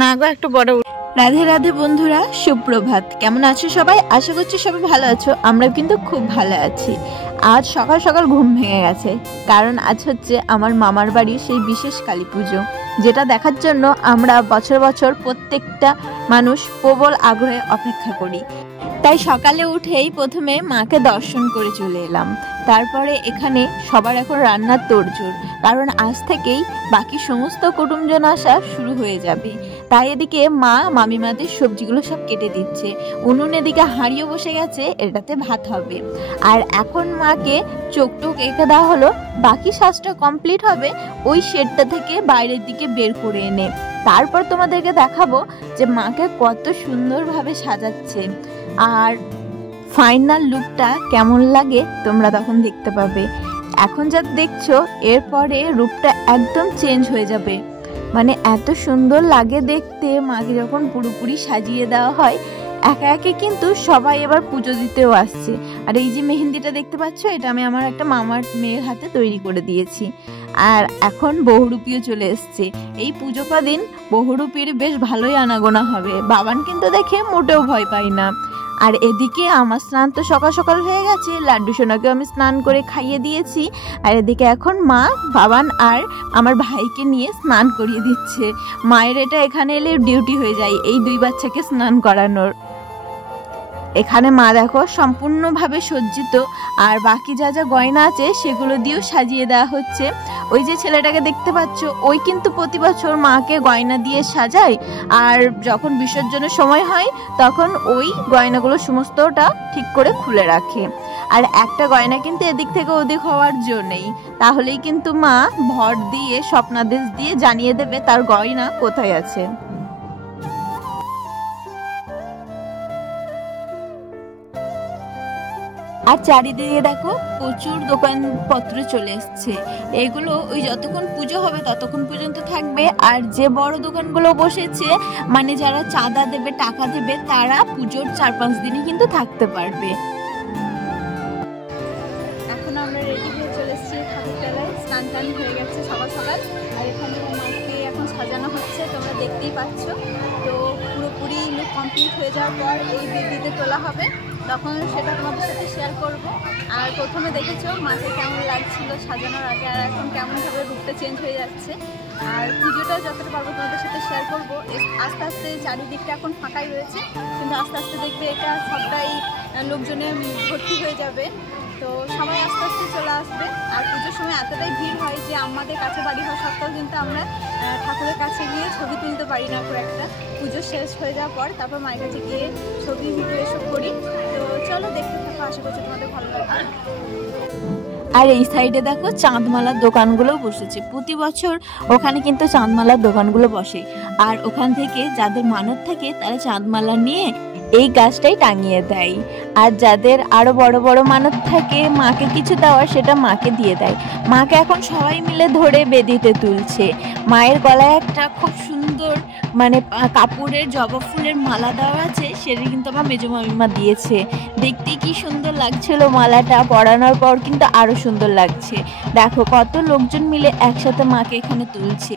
না গো একটু বড়। রাধে রাধে বন্ধুরা, সুপ্রভাত। কেমন আছো সবাই? আশা করছি সবাই ভালো আছো। আমরা কিন্তু খুব ভালো আছি। আজ সকাল সকাল ঘুম ভেঙে গেছে, কারণ আজ হচ্ছে আমার মামার বাড়ির সেই বিশেষ কালী পুজো, যেটা দেখার জন্য আমরা বছর বছর প্রত্যেকটা মানুষ প্রবল আগ্রহে অপেক্ষা করি। তাই সকালে উঠেই প্রথমে মাকে দর্শন করে চলে এলাম। তারপরে এখানে সবার এখন রান্নার তোড়জোড়, কারণ আজ থেকেই বাকি সমস্ত কুটুমজন আসা শুরু হয়ে যাবে। তাই এদিকে মা মামিমাদের সবজিগুলো সব কেটে দিচ্ছে। উনুন এদিকে হাঁড়িও বসে গেছে, এটাতে ভাত হবে। আর এখন মাকে চোখ টোক এঁকে দেওয়া হলো। বাকি সাজটা কমপ্লিট হবে ওই শেডটা থেকে বাইরের দিকে বের করে এনে। তারপর তোমাদেরকে দেখাবো যে মাকে কত সুন্দরভাবে সাজাচ্ছে, আর ফাইনাল লুকটা কেমন লাগে তোমরা তখন দেখতে পাবে। এখন যা দেখছো এরপরে রূপটা একদম চেঞ্জ হয়ে যাবে। মানে এত সুন্দর লাগে দেখতে মাকে যখন পুরোপুরি সাজিয়ে দেওয়া হয়। একে একে কিন্তু সবাই এবার পুজো দিতেও আসছে। আর এই যে মেহেন্দিটা দেখতে পাচ্ছ, এটা আমি আমার একটা মামার মেয়ের হাতে তৈরি করে দিয়েছি। আর এখন বহুরূপীও চলে এসছে। এই পুজো কদিন বহুরূপীর বেশ ভালোই আনাগোনা হবে। বাবান কিন্তু দেখে মোটেও ভয় পাই না। আর এদিকে আমার স্নান তো সকাল সকাল হয়ে গেছে, লাড্ডু সোনাকেও আমি স্নান করে খাইয়ে দিয়েছি। আর এদিকে এখন মা বাবান আর আমার ভাইকে নিয়ে স্নান করিয়ে দিচ্ছে। মায়ের এটা এখানে এলে ডিউটি হয়ে যায়, এই দুই বাচ্চাকে স্নান করানোর। এখানে মা দেখো সম্পূর্ণভাবে সজ্জিত, আর বাকি যা যা গয়না আছে সেগুলো দিয়েও সাজিয়ে দেওয়া হচ্ছে। ওই যে ছেলেটাকে দেখতে পাচ্ছ, ওই কিন্তু প্রতি বছর মাকে গয়না দিয়ে সাজায়, আর যখন বিসর্জনের সময় হয় তখন ওই গয়নাগুলো সমস্তটা ঠিক করে খুলে রাখে। আর একটা গয়না কিন্তু এদিক থেকে ওদিক হওয়ার জন্যই, তাহলেই কিন্তু মা ভর দিয়ে স্বপ্নাদেশ দিয়ে জানিয়ে দেবে তার গয়না কোথায় আছে। আর চারিদিকে দেখো প্রচুর দোকানপত্র চলে এসছে। এগুলো ওই যতক্ষণ পুজো হবে ততক্ষণ পর্যন্ত থাকবে। আর যে বড় দোকানগুলো বসেছে, মানে যারা চাঁদা দেবে, টাকা দেবে, তারা পুজোর 4-5 দিনই কিন্তু থাকতে পারবে। এখন আমরা রেডি হয়ে চলে এসেছি ঠাকুরতলায়। স্নান টান হয়ে গেছে সকাল সকাল। আর এখানে মাকে এখন সাজানো হচ্ছে, তোমরা দেখতেই পাচ্ছ। তো পুরোপুরি লুক কমপ্লিট হয়ে যাওয়ার পর এই বেদিতে তোলা হবে, তখন সেটা তোমাদের সাথে শেয়ার করব। আর প্রথমে দেখেছো মাকে কেমন লাগছিল সাজানোর আগে, আর এখন কেমনভাবে রূপটা চেঞ্জ হয়ে যাচ্ছে। আর পুজোটা যতটা পারবো তোমাদের সাথে শেয়ার করব। আস্তে আস্তে চারিদিকটা এখন ফাঁকাই রয়েছে, কিন্তু আস্তে আস্তে দেখবে এটা সবটাই লোকজনে ভর্তি হয়ে যাবে। তো সবাই আস্তে আস্তে চলে আসবে। আর পুজোর সময় এতটাই ভিড় হয় যে আমাদের কাছে বাড়ি হওয়া সত্ত্বেও কিন্তু আমরা ঠাকুরের কাছে গিয়ে ছবি তুলতে পারি না খুব একটা। পুজো শেষ হয়ে যাওয়ার পর তারপর মায়ের কাছে গিয়ে ছবি ভিডিও এসব করি। তো চলো দেখতে থাকো, আশা করছি তোমাদের ভালো লাগবে। আর এই সাইডে দেখো চাঁদমালার দোকানগুলো বসেছে। প্রতি বছর ওখানে কিন্তু চাঁদমালার দোকানগুলো বসে, আর ওখান থেকে যাদের মানত থাকে তারা চাঁদমালা নিয়ে এই গাছটাই টাঙিয়ে দেয়। আর যাদের আরো বড় বড় মানত থাকে মাকে কিছু দেওয়ার, সেটা মাকে দিয়ে দেয়। মাকে এখন সবাই মিলে ধরে বেদিতে তুলছে। মায়ের গলায় একটা খুব সুন্দর মানে কাপড়ের জবা ফুলের মালা দেওয়া আছে, সেটা কিন্তু আমার মেজো মামিমা দিয়েছে। দেখতে কি সুন্দর লাগছিল মালাটা, পরানোর পর কিন্তু আরো সুন্দর লাগছে। দেখো কত লোকজন মিলে একসাথে মাকে এখানে তুলছে।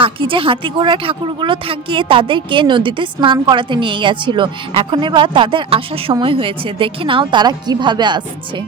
বাকি যে হাতি ঘোড়া ঠাকুরগুলো থাকিয়ে তাদেরকে নদীতে স্নান করাতে নিয়ে গেছিল। এখন এবার তাদের আসার সময় হয়েছে, দেখে নাও তারা কিভাবে আসছে।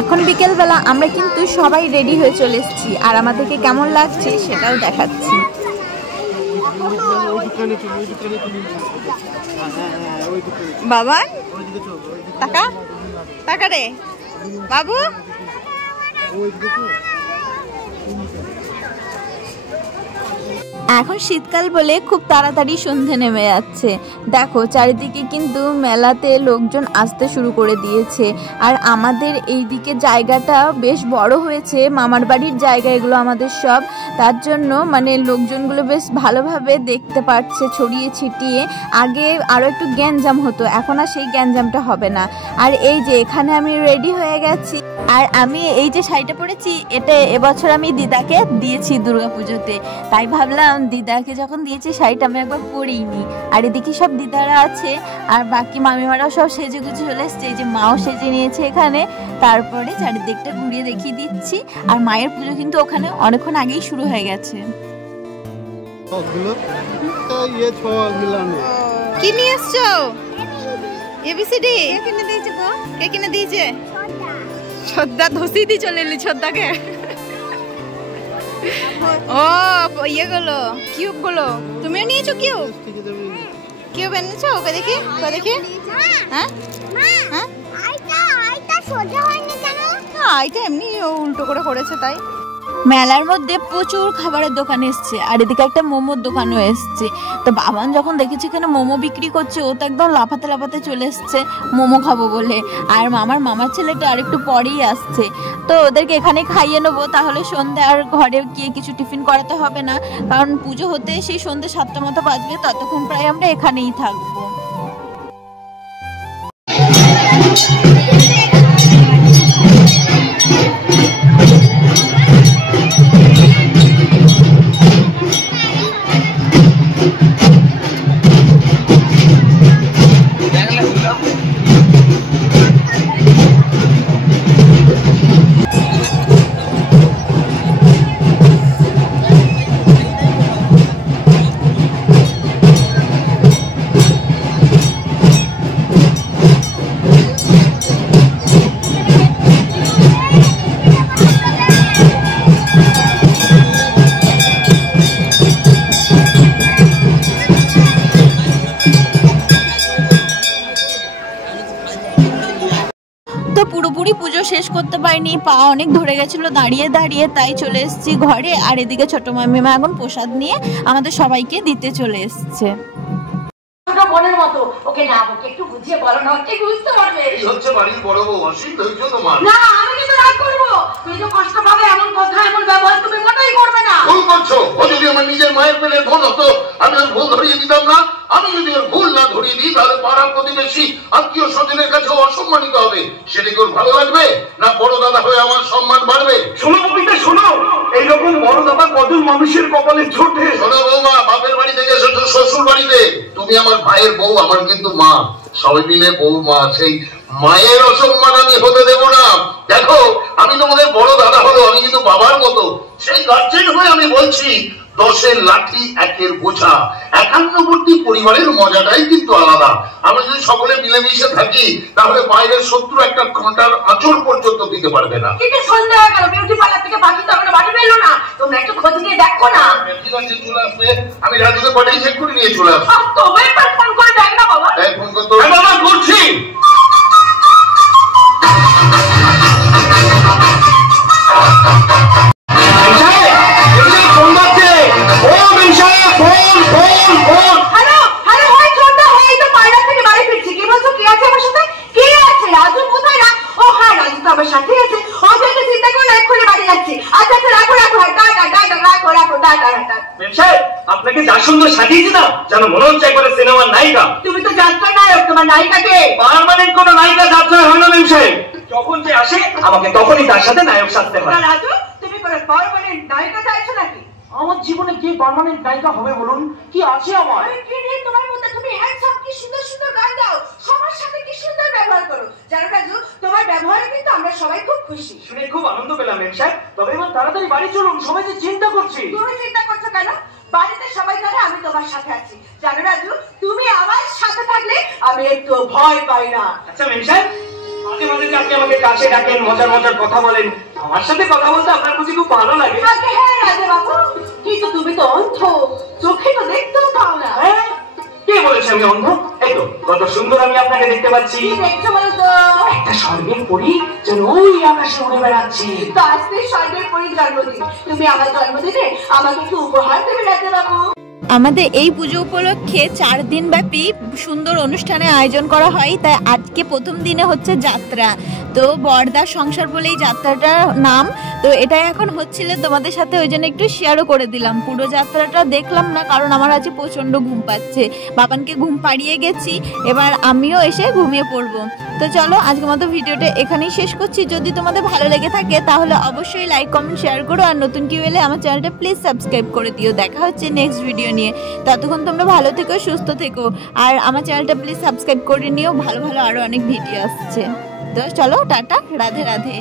এখন বিকেলবেলা আমরা কিন্তু সবাই রেডি হয়ে চলে এসেছি, আর আমাদেরকে কেমন লাগছে সেটাও দেখাচ্ছি। বাবা টাকা টাকা রে বাবু। এখন শীতকাল বলে খুব তাড়াতাড়ি সন্ধে নেমে যাচ্ছে। দেখো চারিদিকে কিন্তু মেলাতে লোকজন আসতে শুরু করে দিয়েছে। আর আমাদের এইদিকে জায়গাটা বেশ বড় হয়েছে, মামার বাড়ির জায়গা এগুলো আমাদের সব, তার জন্য মানে লোকজনগুলো বেশ ভালোভাবে দেখতে পাচ্ছে ছড়িয়ে ছিটিয়ে। আগে আরও একটু গ্যাঞ্জাম হতো, এখন আর সেই গ্যাঞ্জামটা হবে না। আর এই যে এখানে আমি রেডি হয়ে গেছি, আর আমি এই যে শাড়িটা পরেছি এটা এবছর আমি দিদাকে দিয়েছি দুর্গাপুজোতে, তাই ভাবলাম দিদাকে যখন দিয়েছি শাড়িটা আমি একবার পরেই নি। আর এদিকে সব দিদারা আছে আর বাকি মামিমারাও সব সেজে গুজে চলে এসছে, এই যে মাও সেজে নিয়েছে এখানে। তারপরে চারিদিকটা ঘুরিয়ে দেখিয়ে দিচ্ছি। আর মায়ের পুজো কিন্তু ওখানে অনেকক্ষণ আগেই শুরু হয়ে গেছে। কি নিয়ে এসছো? এবিসিডি কে কিনে দিয়েছে গো? কে কিনে দিয়েছে? শ্রদ্ধা ধসি দিয়ে চলে এলি শ্রদ্ধাকে। ও ইয়ে গুলো কিউব গুলো তুমিও নিয়েছো? কিউব কিউব এনেছো? ওকে দেখি ওকে দেখি। হ্যাঁ হ্যাঁ আইটা এমনি উল্টো করে করেছে তাই। মেলার মধ্যে প্রচুর খাবারের দোকান এসছে, আর এদিকে একটা মোমোর দোকানও এসছে। তো বাবান যখন দেখেছি এখানে মোমো বিক্রি করছে, ও তো একদম লাফাতে লাফাতে চলে এসছে মোমো খাবো বলে। আর মামার ছেলেটা আর একটু পরেই আসছে, তো ওদেরকে এখানে খাইয়ে নেবো, তাহলে সন্ধ্যে আর ঘরে গিয়ে কিছু টিফিন করাতে হবে না। কারণ পুজো হতে সেই সন্ধ্যে 7টা মতো বাজবে, ততক্ষণ প্রায় আমরা এখানেই থাকবো। পুরোপুরি পুজো শেষ করতে পারিনি, পা অনেক ধরে গেছিল দাঁড়িয়ে দাঁড়িয়ে, তাই চলে এসেছি ঘরে। আর এদিকে ছোট মামিমা এখন প্রসাদ নিয়ে আমাদের সবাইকে দিতে চলে এসছে। মনের মতো ওকে না ওকে একটু বুঝিয়ে বলো না, ঠিক বুঝতে পারবে। এই হচ্ছে বাড়ির বড় বউ, অসুবিধা হইছো তোমার? না আমি কিন্তু রাগ করবো, তুই তো কষ্ট পাবে এমন কথা এমন ব্যবহার তুমি মোটেই করবে না। ভুল করছো। ও যদি আমার নিজের মায়ের পেলে ভুল হতো আমি ওর ভুল ধরিয়ে দিতাম না। আমি যদি ওর ভুল না ধরিয়ে দিই তাহলে পাড়া প্রতিবেশী আত্মীয় স্বজনের কাছে অসম্মানিত হবে। সেটা কি ওর ভালো লাগবে? না বড় দাদা হয়ে আমার সম্মান বাড়বে? শোনো কবিতা শোনো, এইরকম বড় দাদা কজন মানুষের কপালে ছোটে। শোনো বৌমা, বাপের বাড়ি থেকে এসেছো শ্বশুর বাড়িতে, তুমি আমার ভাইয়ের বউ, আমার কিন্তু মা, সবাই মিলে বৌমা, সেই মায়ের অসম্মান আমি হতে দেব না। দেখো আমি তোমাদের বড় দাদা হলো, আমি কিন্তু বাবার মতো, সেই গার্জেন হয়ে আমি বলছি 10-এর লাঠি 1-এর বোঝা। একান্নবর্তী পরিবারের মজাটাই কিন্তু আলাদা। আমরা যদি সকলে মিলেমিশে থাকি তাহলে বাইরের শত্রু একটা ঘন্টার আঁচড় পর্যন্ত দিতে পারবে না। কিন্তু সন্ধ্যা হয়ে গেল, বিউটি পার্লার থেকে বাকি তো আমরা বাড়ি পেলো না, তোমরা একটু খোঁজ নিয়ে দেখো না। ঠিক আছে চলে আসবে, আমি রাজুকে পাঠিয়ে চেক করে নিয়ে চলে আসবো। তবে একবার ফোন করে দেখ না বাবা। ফোন করতে বাবা করছি। আপনাকে যা সুন্দর সাজিয়েছি না, যেন মনে হচ্ছে একবারে সিনেমার নায়িকা। তুমি তো যাত্রা নায়ক, তোমার নায়িকাকে পার্মানেন্ট কোন নায়িকা যাত্রা হয় না মেম সাহেব। যখন যে আসে আমাকে তখনই তার সাথে নায়ক সাজতে হয়। রাজু তুমি কোনো পার্মানেন্ট নায়িকা চাইছো নাকি? আমার জীবনে কি পার্মানেন্ট নায়িকা হবে বলুন? কি আছে আমার? কি নিয়ে তোমার মধ্যে? তুমি হ্যান্ডসাম, কি সুন্দর সুন্দর গান দাও, সবার সাথে কি সুন্দর ব্যবহার করো। জানো রাজু, তোমার ব্যবহারে কিন্তু আমরা সবাই খুব খুশি। শুনে খুব আনন্দ পেলাম মেম সাহেব। তবে এবার তাড়াতাড়ি বাড়ি চলুন, সবাই যে চিন্তা করছি। তুমি চিন্তা করছো কেন? বাড়িতে সবাই জানে আমি তোমার সাথে আছি। জানো রাজু, তুমি আমার সাথে থাকলে আমি একটু ভয় পাই না। আচ্ছা মেম সাহেব, মাঝে মাঝে আপনি আমাকে কাছে ডাকেন, মজার মজার কথা বলেন, আমার সাথে কথা বলতে আপনার বুঝি খুব ভালো লাগে? হ্যাঁ রাজু বাবু, কিন্তু তুমি তো অন্ধ, চোখে তো দেখতে সুন্দর আমি আপনাকে দেখতে পাচ্ছি। দেখছো বলো তো? একটা স্বর্গের পরী যেন ওই আকাশে উড়ে বেড়াচ্ছে। তো আজকে স্বর্গের পরীর জন্মদিন, তুমি আমার জন্মদিনে আমাকে একটু উপহার দেবে রাজা বাবু? আমাদের এই পুজো উপলক্ষে 4 দিন ব্যাপী সুন্দর অনুষ্ঠানের আয়োজন করা হয়। তাই আজকে প্রথম দিনে হচ্ছে যাত্রা। তো বরদার সংসার বলেই যাত্রাটার নাম। তো এটাই এখন হচ্ছিল তোমাদের সাথে, ওই জন্য একটু শেয়ারও করে দিলাম। পুরো যাত্রাটা দেখলাম না, কারণ আমার আজকে প্রচণ্ড ঘুম পাচ্ছে। বাবানকে ঘুম পাড়িয়ে গেছি, এবার আমিও এসে ঘুমিয়ে পড়বো। তো চলো আজকের মতো ভিডিওটা এখানেই শেষ করছি। যদি তোমাদের ভালো লেগে থাকে তাহলে অবশ্যই লাইক কমেন্ট শেয়ার করো, আর নতুন কেউ এলে আমার চ্যানেলটা প্লিজ সাবস্ক্রাইব করে দিও। দেখা হচ্ছে নেক্সট ভিডিও নিয়ে। ততক্ষণ তোমরা ভালো থেকো, সুস্থ থেকো, আর আমার চ্যানেলটা প্লিজ সাবস্ক্রাইব করে নিও। ভালো ভালো আরো অনেক ভিডিও আসছে। তো চলো টাটা, রাধে রাধে।